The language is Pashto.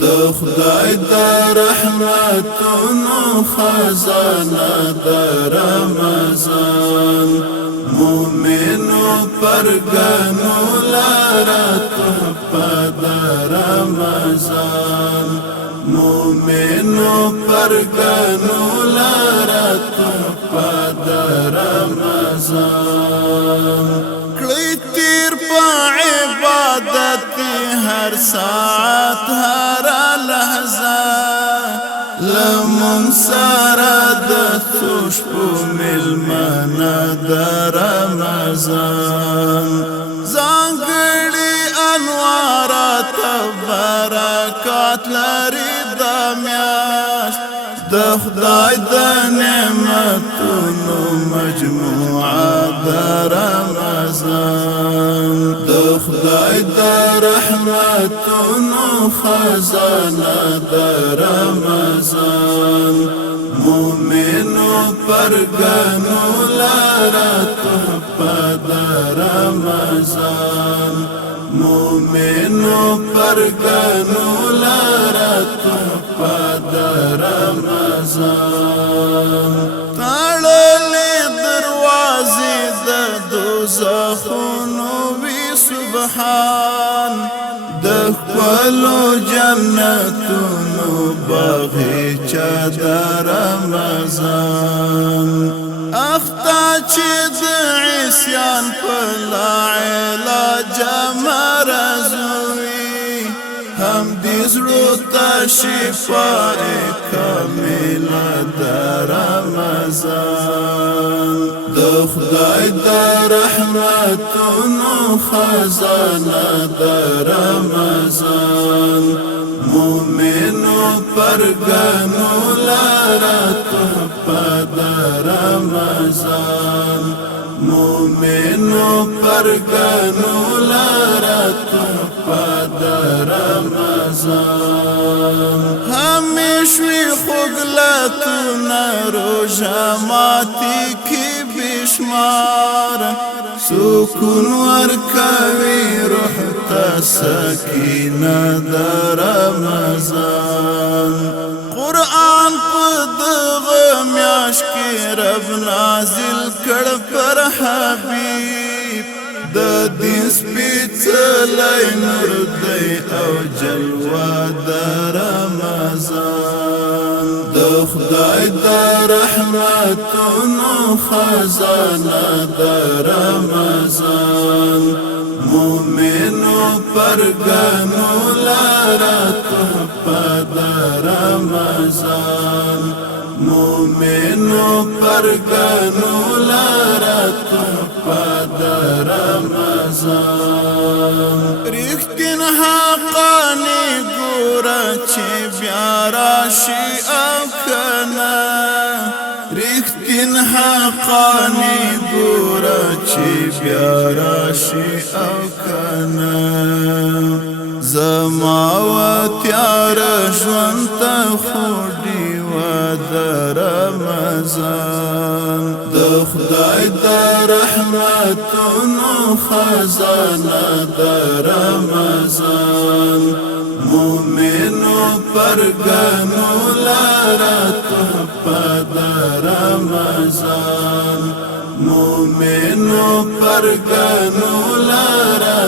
د خدای د رحمتونو خزانه د رمضان مومنو پرګنو لاره تحفه د رمضان مومنو پرګنو لاره تحفه د رمضان کړي تیر په عبادت هر ساعت هر لحظه لمن سره د خوشبو ملمنه د رمضان ځانګړي انوارات برکات لري د میاشت د خدای د نعمتونو مجموعه د رمضان د خدای د رحمتونو خزانه د رمضان مومنو پرګنو لاره تحفه د رمضان مومنو پرګنو لاره تحفه د رمضان تړلې دروازې د دوزخونو وي سبحان د خپلو جنتونو باغچه د رمضان اخته چې د عصیان په لا علاج مرضوي هم دې زړه ته شفاء کامله د رمضان د خدای د رحمتونو خزانه د رمضان مومنو پرګنو لاره تحفه د رمضان مومنو پرګنو لاره تحفه د رمضان همیشوي خوګلتونه روژه ماتي کې بشمار سکون ورکوي روح ته سکینه د رمضان قرآن په دغه میاشت کې رب نازل کړ پر حبیب د دین سپېڅلی نور دی او جلوه د رمضان د خدای د رحمتونو خزانه د رمضان مومنو پرګنو لاره تحفه د رمضان مومنو پرګنو لاره تحفه د رمضان رښتین حقانی ګوره چې بیا راشي او کنه رښتین حقانی ګوره چې بیا راشي او کنه زما و تیار ژوند ته خوډي و د رمضان د خدای د رحمتونو خزانه د رمضان مومنو پرګنو لاره تحفه د رمضان مومنو پرګنو لاره